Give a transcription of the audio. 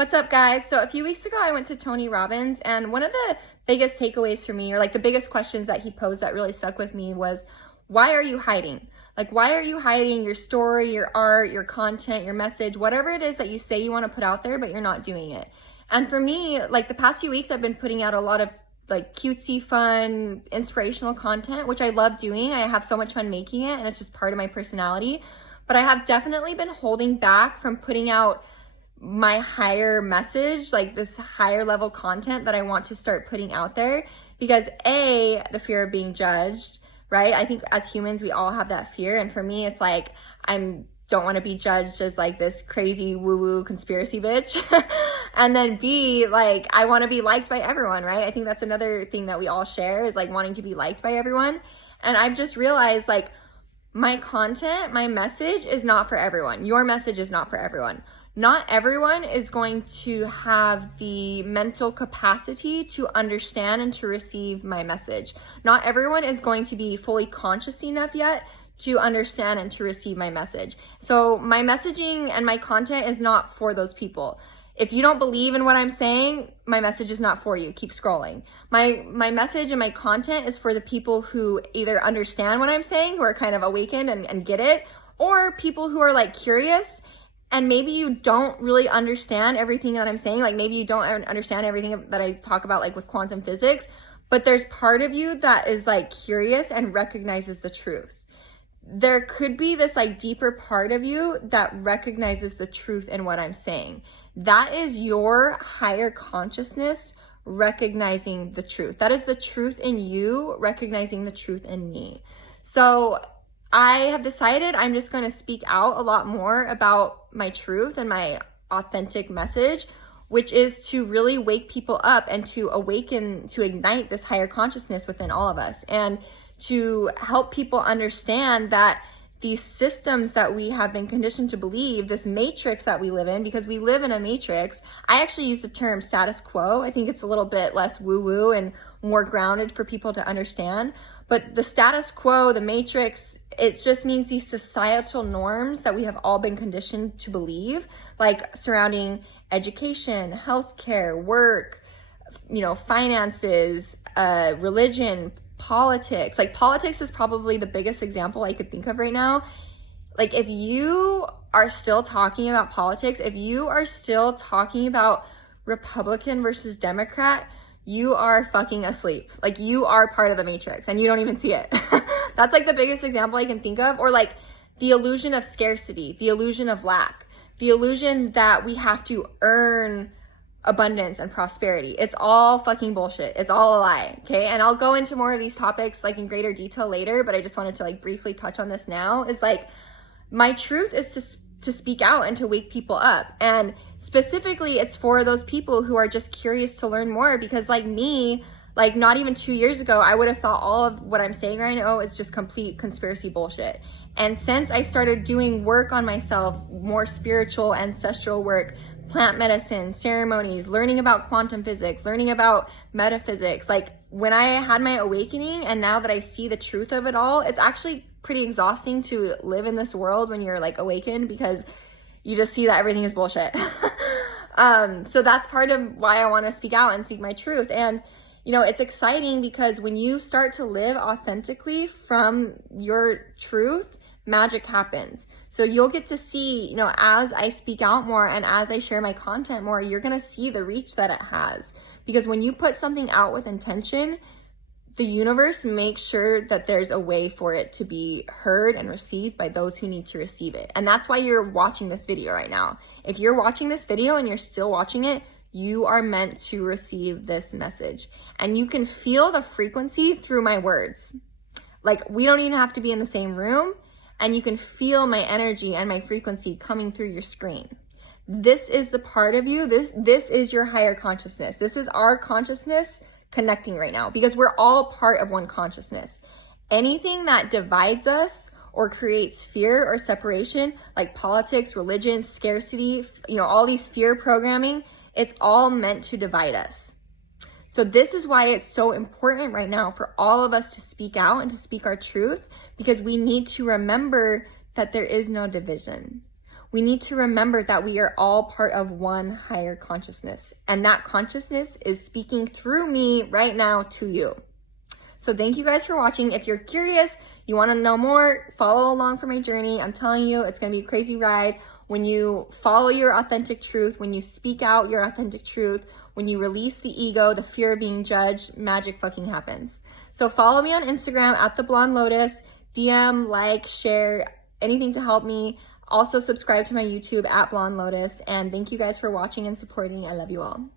What's up, guys? So a few weeks ago, I went to Tony Robbins, and one of the biggest takeaways for me, or like the biggest questions that he posed that really stuck with me was, why are you hiding? Like, why are you hiding your story, your art, your content, your message, whatever it is that you say you want to put out there, but you're not doing it? And for me, like the past few weeks, I've been putting out a lot of like cutesy, fun, inspirational content, which I love doing. I have so much fun making it, and it's just part of my personality. But I have definitely been holding back from putting out my higher message, like this higher level content that I want to start putting out there, because the fear of being judged, right? I think as humans, we all have that fear. And for me, it's like, don't want to be judged as like this crazy woo-woo conspiracy bitch. And then B, like, I want to be liked by everyone, right? I think that's another thing that we all share is like wanting to be liked by everyone. And I've just realized like my content, my message is not for everyone. Your message is not for everyone. Not everyone is going to have the mental capacity to understand and to receive my message. Not everyone is going to be fully conscious enough yet to understand and to receive my message. So my messaging and my content is not for those people. If you don't believe in what I'm saying, my message is not for you. Keep scrolling. My message and my content is for the people who either understand what I'm saying, who are kind of awakened and get it, or people who are like curious and maybe you don't really understand everything that I'm saying. Like maybe you don't understand everything that I talk about like with quantum physics, but there's part of you that is like curious and recognizes the truth. There could be this like deeper part of you that recognizes the truth in what I'm saying. That is your higher consciousness recognizing the truth. That is the truth in you recognizing the truth in me. So I have decided I'm just going to speak out a lot more about my truth and my authentic message, which is to really wake people up and to awaken, to ignite this higher consciousness within all of us, and to help people understand that these systems that we have been conditioned to believe, this matrix that we live in, because we live in a matrix. I actually use the term status quo. I think it's a little bit less woo-woo and more grounded for people to understand. But the status quo, the matrix, it just means these societal norms that we have all been conditioned to believe, like surrounding education, healthcare, work, finances, religion, politics. Like politics is probably the biggest example I could think of right now. Like if you are still talking about politics, if you are still talking about Republican versus Democrat, you are fucking asleep. Like you are part of the matrix and you don't even see it. That's like the biggest example I can think of. Or like the illusion of scarcity, the illusion of lack, the illusion that we have to earn abundance and prosperity. It's all fucking bullshit. It's all a lie. Okay. And I'll go into more of these topics like in greater detail later, but I just wanted to like briefly touch on this now. Is like my truth is to speak out and to wake people up. And specifically it's for those people who are just curious to learn more, because like me, like not even 2 years ago, I would have thought all of what I'm saying right now is just complete conspiracy bullshit. And since I started doing work on myself, more spiritual, ancestral work, plant medicine, ceremonies, learning about quantum physics, learning about metaphysics, like when I had my awakening and now that I see the truth of it all, it's actually pretty exhausting to live in this world when you're like awakened, because you just see that everything is bullshit. So that's part of why I want to speak out and speak my truth. And it's exciting because when you start to live authentically from your truth, magic happens. So you'll get to see, as I speak out more and as I share my content more, you're going to see the reach that it has. Because when you put something out with intention, the universe makes sure that there's a way for it to be heard and received by those who need to receive it. And that's why you're watching this video right now. If you're watching this video and you're still watching it, you are meant to receive this message. And you can feel the frequency through my words. Like we don't even have to be in the same room, and you can feel my energy and my frequency coming through your screen. This is the part of you, this is your higher consciousness. This is our consciousness connecting right now, because we're all part of one consciousness. Anything that divides us or creates fear or separation, like politics, religion, scarcity, all these fear programming, it's all meant to divide us. So this is why it's so important right now for all of us to speak out and to speak our truth, because we need to remember that there is no division. we need to remember that we are all part of one higher consciousness. And that consciousness is speaking through me right now to you. So thank you guys for watching. If you're curious, you want to know more, follow along for my journey. I'm telling you, it's going to be a crazy ride. When you follow your authentic truth, when you speak out your authentic truth, when you release the ego, the fear of being judged, magic fucking happens. So follow me on Instagram at The Blonde Lotus. DM, like, share, anything to help me. Also subscribe to my YouTube at Blonde Lotus. And thank you guys for watching and supporting. I love you all.